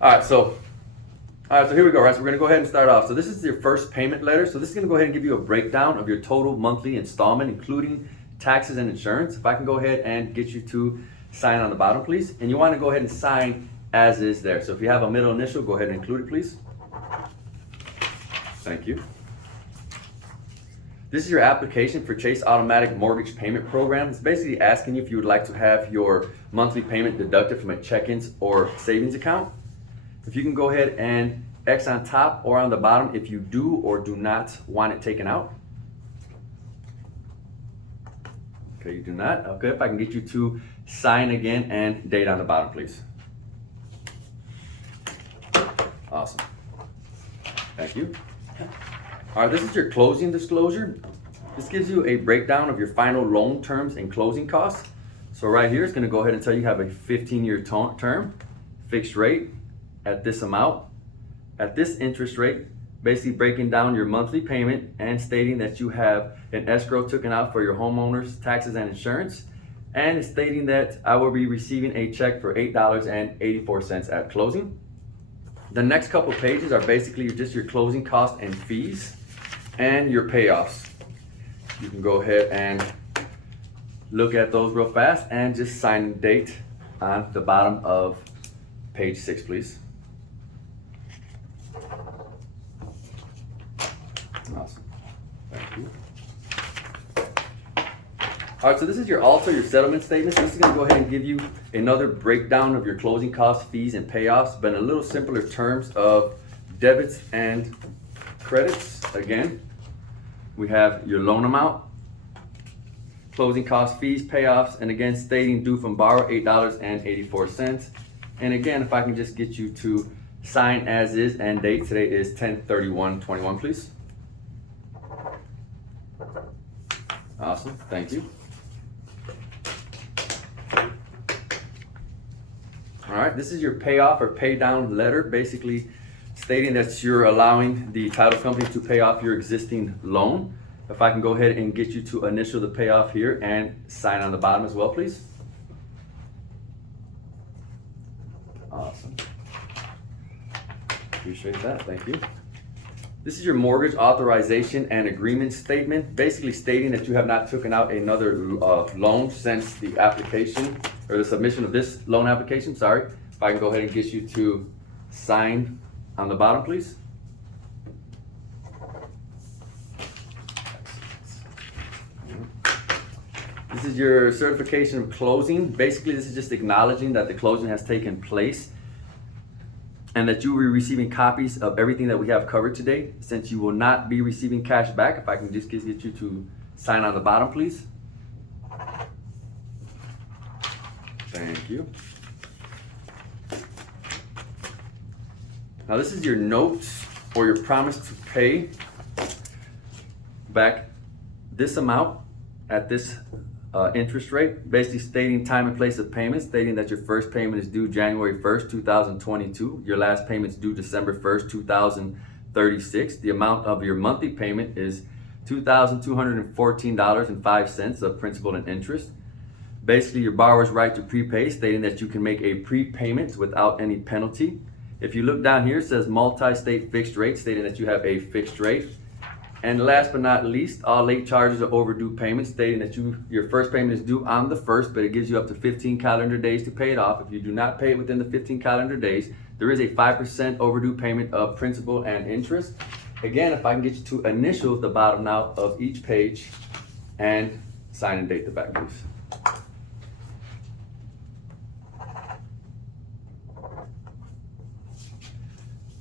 All right, so here we go, right? So we're gonna go ahead and start off. So this is your first payment letter. So this is gonna go ahead and give you a breakdown of your total monthly installment, including taxes and insurance. If I can go ahead and get you to sign on the bottom, please. And you wanna go ahead and sign as is there. So if you have a middle initial, go ahead and include it, please. Thank you. This is your application for Chase Automatic Mortgage Payment Program. It's basically asking you if you would like to have your monthly payment deducted from a check-ins or savings account. If you can go ahead and X on top or on the bottom if you do or do not want it taken out. Okay, you do not. Okay, if I can get you to sign again and date on the bottom, please. Awesome. Thank you. All right, this is your closing disclosure. This gives you a breakdown of your final loan terms and closing costs. So right here, it's gonna go ahead and tell you have a 15-year term, fixed rate at this amount, at this interest rate, basically breaking down your monthly payment and stating that you have an escrow taken out for your homeowner's taxes and insurance, and stating that I will be receiving a check for $8.84 at closing. The next couple pages are basically just your closing costs and fees and your payoffs. You can go ahead and look at those real fast and just sign the date on the bottom of page 6, please. Awesome. Thank you. All right, so this is your settlement statement. This is going to go ahead and give you another breakdown of your closing costs, fees, and payoffs, but in a little simpler terms of debits and credits. Again, we have your loan amount, closing costs, fees, payoffs, and again, stating due from borrower, $8.84. And again, if I can just get you to sign as is and date. Today is 10/31/21, please. Awesome, thank you. All right, this is your payoff or pay down letter, basically stating that you're allowing the title company to pay off your existing loan. If I can go ahead and get you to initial the payoff here and sign on the bottom as well, please. Awesome. Appreciate that, thank you. This is your mortgage authorization and agreement statement, basically stating that you have not taken out another loan since the application or the submission of this loan application, sorry. If I can go ahead and get you to sign on the bottom, please. This is your certification of closing. Basically, this is just acknowledging that the closing has taken place and that you will be receiving copies of everything that we have covered today. Since you will not be receiving cash back, if I can just get you to sign on the bottom, please. Thank you. Now this is your notes or your promise to pay back this amount at this interest rate, basically stating time and place of payment, stating that your first payment is due January 1st, 2022. Your last payment is due December 1st, 2036. The amount of your monthly payment is $2,214.05 of principal and interest. Basically, your borrower's right to prepay, stating that you can make a prepayment without any penalty. If you look down here, it says multi-state fixed rate, stating that you have a fixed rate. And last but not least, all late charges are overdue payments, stating that your first payment is due on the 1st, but it gives you up to 15 calendar days to pay it off. If you do not pay it within the 15 calendar days, there is a 5% overdue payment of principal and interest. Again, if I can get you to initial the bottom now of each page and sign and date the back, please.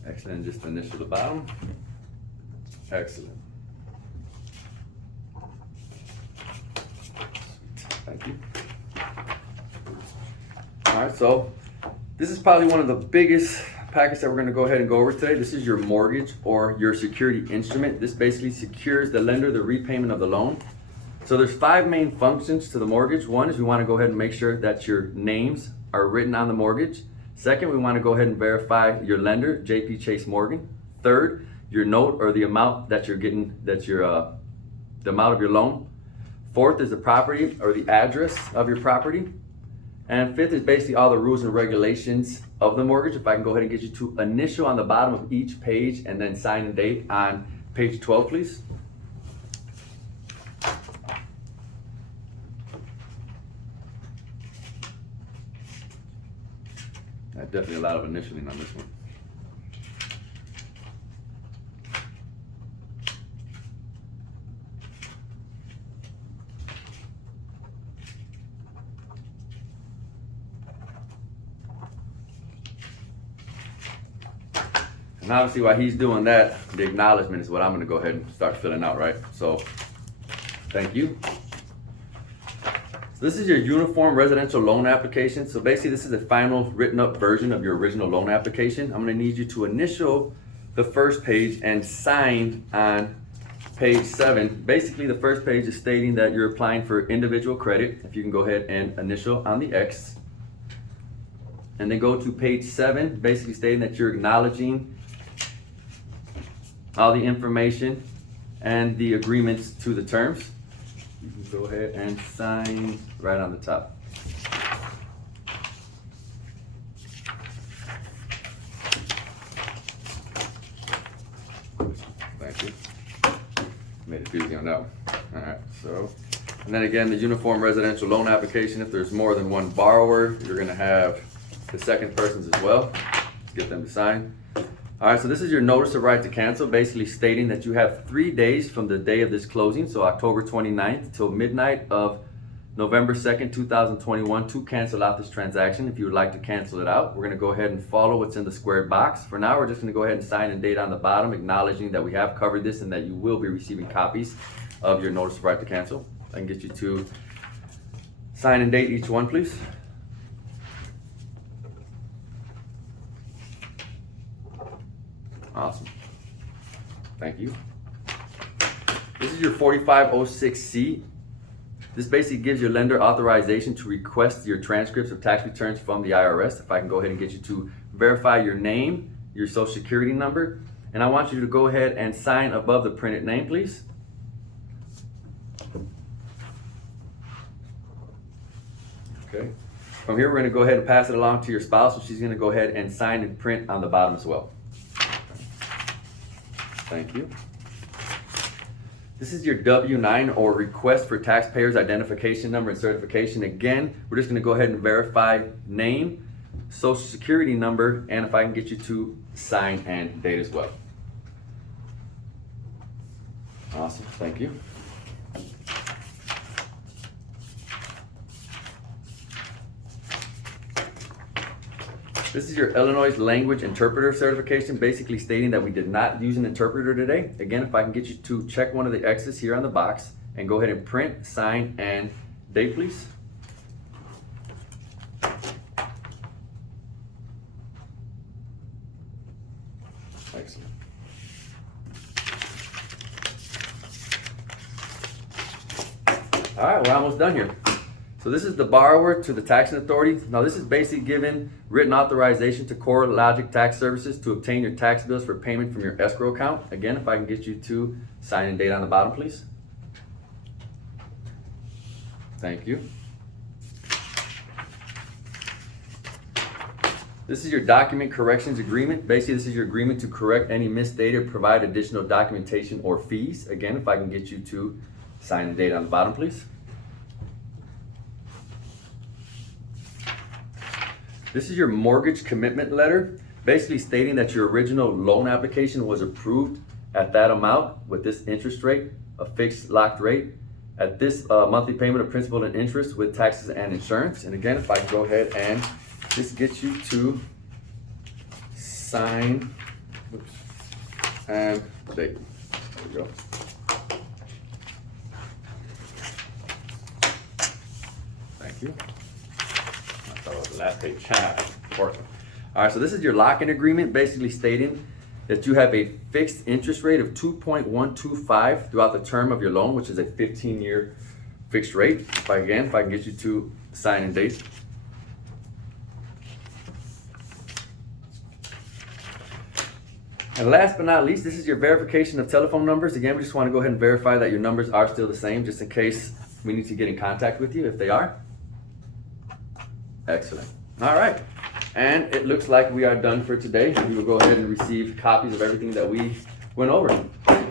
Excellent, just initial the bottom. Excellent. Thank you. All right, so this is probably one of the biggest packets that we're going to go ahead and go over today. This is your mortgage or your security instrument. This basically secures the lender the repayment of the loan. So there's 5 main functions to the mortgage. One is we want to go ahead and make sure that your names are written on the mortgage. Second, we want to go ahead and verify your lender, JP Chase Morgan. Third, your note or the amount that you're getting, the amount of your loan. Fourth is the property or the address of your property. And fifth is basically all the rules and regulations of the mortgage. If I can go ahead and get you to initial on the bottom of each page and then sign and date on page 12, please. Definitely a lot of initialing on this one. And obviously while he's doing that, the acknowledgement is what I'm gonna go ahead and start filling out, right? So, thank you. So this is your uniform residential loan application. So basically this is the final written up version of your original loan application. I'm gonna need you to initial the first page and sign on page 7. Basically the first page is stating that you're applying for individual credit. If you can go ahead and initial on the X. And then go to page 7, basically stating that you're acknowledging all the information and the agreements to the terms. You can go ahead and sign right on the top. Thank you. Made it easy on that one. All right, so, and then again, the uniform residential loan application, if there's more than one borrower, you're gonna have the second person's as well. Let's get them to sign. All right, so this is your notice of right to cancel, basically stating that you have 3 days from the day of this closing, so October 29th till midnight of November 2nd, 2021 to cancel out this transaction. If you would like to cancel it out, we're gonna go ahead and follow what's in the squared box. For now, we're just gonna go ahead and sign and date on the bottom, acknowledging that we have covered this and that you will be receiving copies of your notice of right to cancel. I can get you to sign and date each one, please. Awesome. Thank you. This is your 4506C. This basically gives your lender authorization to request your transcripts of tax returns from the IRS. If I can go ahead and get you to verify your name, your social security number, and I want you to go ahead and sign above the printed name, please. Okay. From here, we're going to go ahead and pass it along to your spouse, and she's going to go ahead and sign and print on the bottom as well. Thank you. This is your W-9 or request for taxpayers identification number and certification. Again, we're just going to go ahead and verify name, social security number, and if I can get you to sign and date as well. Awesome. Thank you. This is your Illinois language interpreter certification, basically stating that we did not use an interpreter today. Again, if I can get you to check one of the X's here on the box and go ahead and print, sign, and date, please. Excellent. All right, we're almost done here. So this is the borrower to the taxing authority. Now this is basically giving written authorization to CoreLogic Tax Services to obtain your tax bills for payment from your escrow account. Again, if I can get you to sign and date on the bottom, please. Thank you. This is your document corrections agreement. Basically, this is your agreement to correct any misstated, provide additional documentation or fees. Again, if I can get you to sign and date on the bottom, please. This is your mortgage commitment letter, basically stating that your original loan application was approved at that amount with this interest rate, a fixed locked rate, at this monthly payment of principal and interest with taxes and insurance. And again, if I can go ahead and just get you to sign and date. There we go. Thank you. The last page. Important. All right, so this is your lock-in agreement, basically stating that you have a fixed interest rate of 2.125 throughout the term of your loan, which is a 15-year fixed rate. If I can get you to sign and date. And last but not least, this is your verification of telephone numbers. Again, we just want to go ahead and verify that your numbers are still the same, just in case we need to get in contact with you if they are. Excellent. All right. And it looks like we are done for today. We will go ahead and receive copies of everything that we went over.